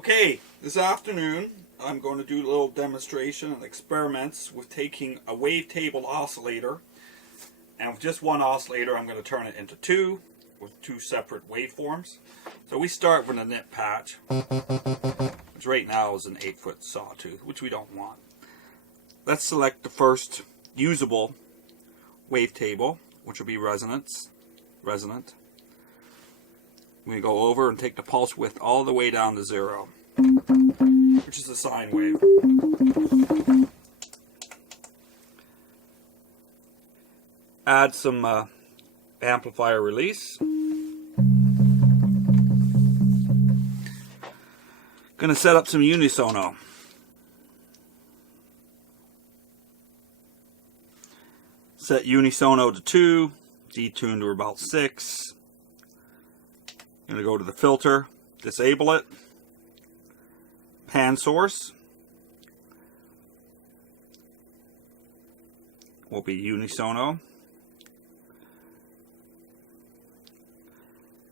Okay, this afternoon I'm going to do a little demonstration and experiments with taking a wavetable oscillator, and with just one oscillator I'm going to turn it into two with two separate waveforms. So we start with a nip patch, which right now is an 8-foot sawtooth, which we don't want. Let's select the first usable wavetable, which will be resonant. We go over and take the pulse width all the way down to 0, which is a sine wave. Add some amplifier release. Gonna set up some unisono. Set unisono to 2, detune to about 6. I'm going to go to the filter, disable it, pan source will be unisono,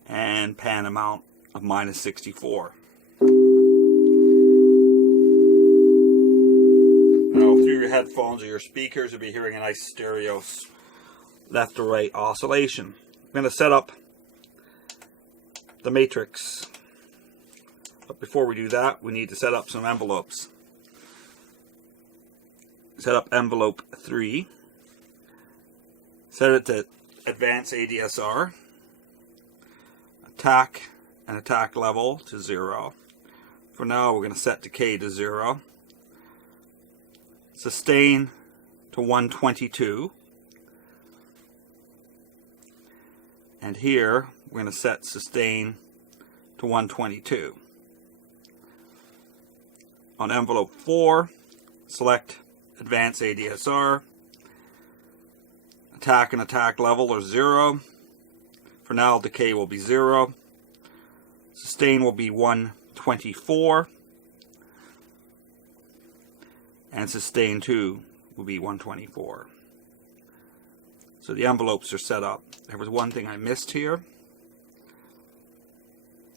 and pan amount of -64. Now through your headphones or your speakers you'll be hearing a nice stereo left to right oscillation. I'm going to set up the matrix, but before we do that we need to set up some envelopes. Set up envelope 3, set it to advanced ADSR, attack and attack level to 0. For now we're going to set decay to 0, sustain to 122, and here we're going to set sustain to 122. On envelope 4, select advanced ADSR. Attack and attack level are 0. For now, decay will be 0. Sustain will be 124. And sustain 2 will be 124. So the envelopes are set up. There was one thing I missed here.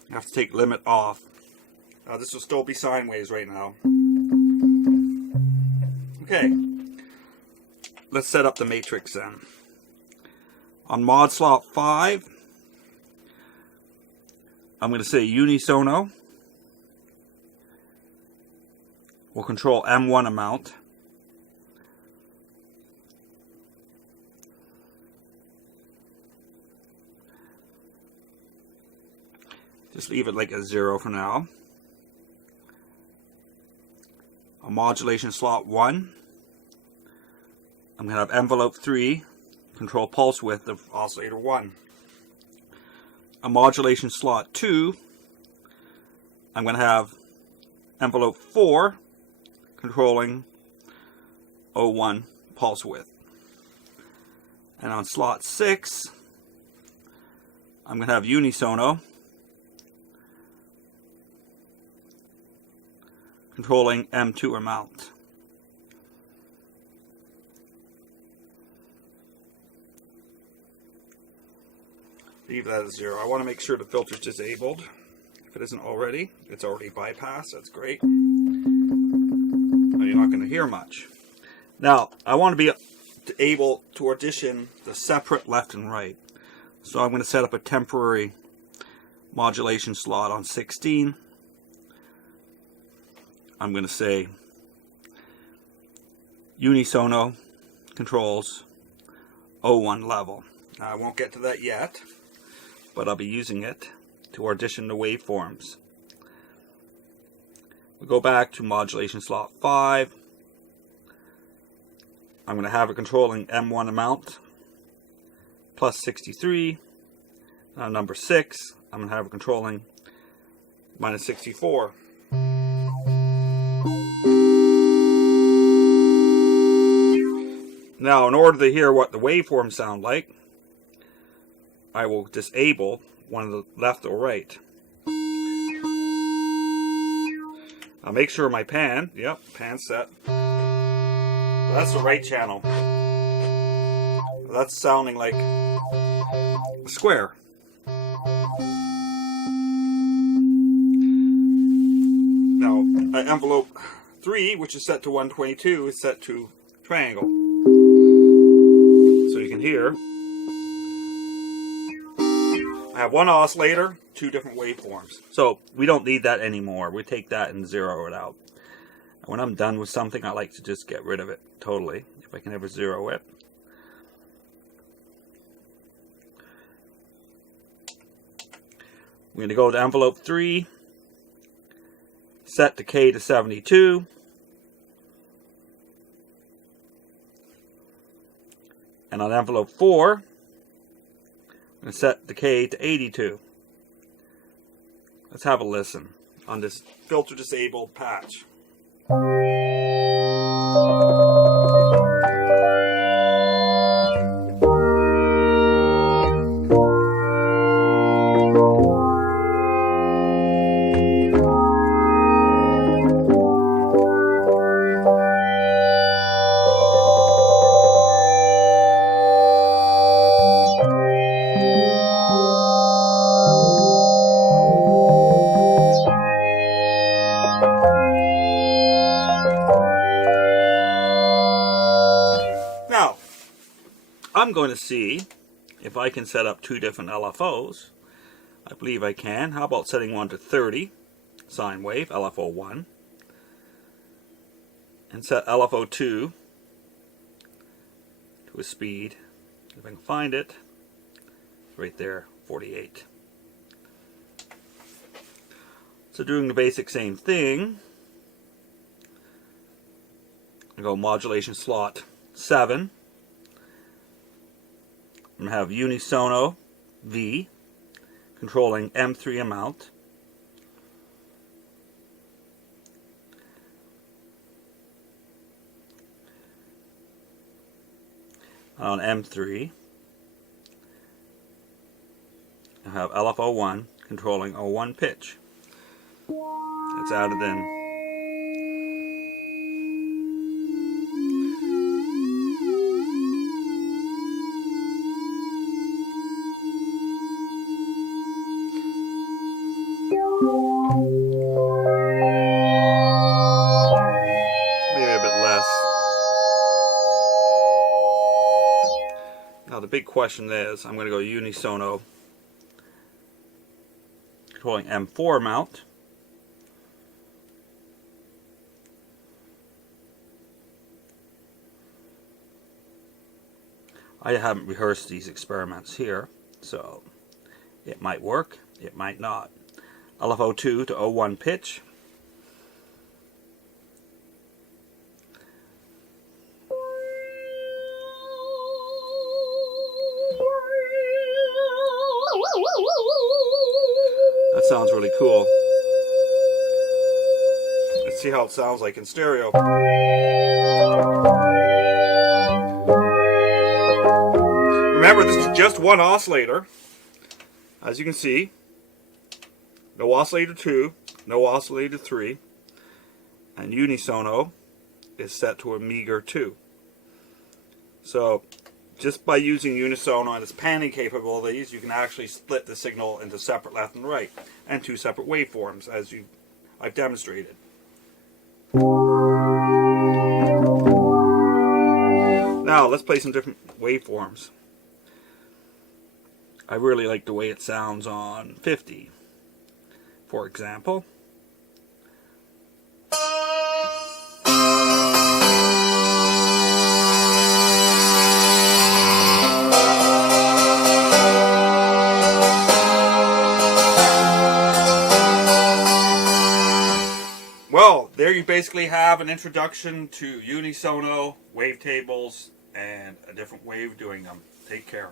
I have to take limit off. This will still be sine waves right now. Okay, let's set up the matrix then. On mod slot 5, I'm going to say unisono. We'll control M1 amount. Just leave it like a 0 for now. On modulation slot 1, I'm going to have envelope 3, control pulse width of oscillator 1. On modulation slot 2, I'm going to have envelope 4, controlling O1 pulse width. And on slot 6, I'm going to have unisono, controlling M2 amount. Leave that as 0. I want to make sure the filter is disabled. If it isn't already, it's already bypassed. That's great. But you're not going to hear much. Now, I want to be able to audition the separate left and right. So I'm going to set up a temporary modulation slot on 16. I'm going to say unisono controls O1 level. Now, I won't get to that yet, but I'll be using it to audition the waveforms. We'll go back to modulation slot 5. I'm going to have it controlling M1 amount plus 63. Number 6, I'm going to have it controlling -64. Now, in order to hear what the waveforms sound like, I will disable one of the left or right. I'll make sure my pan, pan's set. That's the right channel. That's sounding like a square. envelope 3, which is set to 122, is set to triangle. So you can hear I have one oscillator, 2 different waveforms. So we don't need that anymore. We take that and zero it out. And when I'm done with something, I like to just get rid of it totally, if I can ever zero it. We're going to go to envelope 3, set the K to 72. And on envelope 4, I'm going to set the K to 82. Let's have a listen on this filter disabled patch. Now, I'm going to see if I can set up 2 different LFOs. I believe I can. How about setting one to 30 sine wave, LFO1, and set LFO2 to a speed, if I can find it, right there, 48. So doing the basic same thing, I go modulation slot 7. I'm going to have unisono V controlling M3 amount. On M3, I have LFO1 controlling O1 pitch. It's added in. Maybe a bit less. Now the big question is, I'm going to go unisono controlling M4 mount. I haven't rehearsed these experiments here, so it might work, it might not. LFO2 to O1 pitch. That sounds really cool. Let's see how it sounds like in stereo. Remember, this is just one oscillator. As you can see, no oscillator 2, no oscillator 3, and unisono is set to a meager 2. So, just by using unisono and its panning capabilities, you can actually split the signal into separate left and right, and 2 separate waveforms, as I've demonstrated. Now, let's play some different waveforms. I really like the way it sounds on 50, for example. Well, there you basically have an introduction to unisono, wavetables, and a different way of doing them. Take care.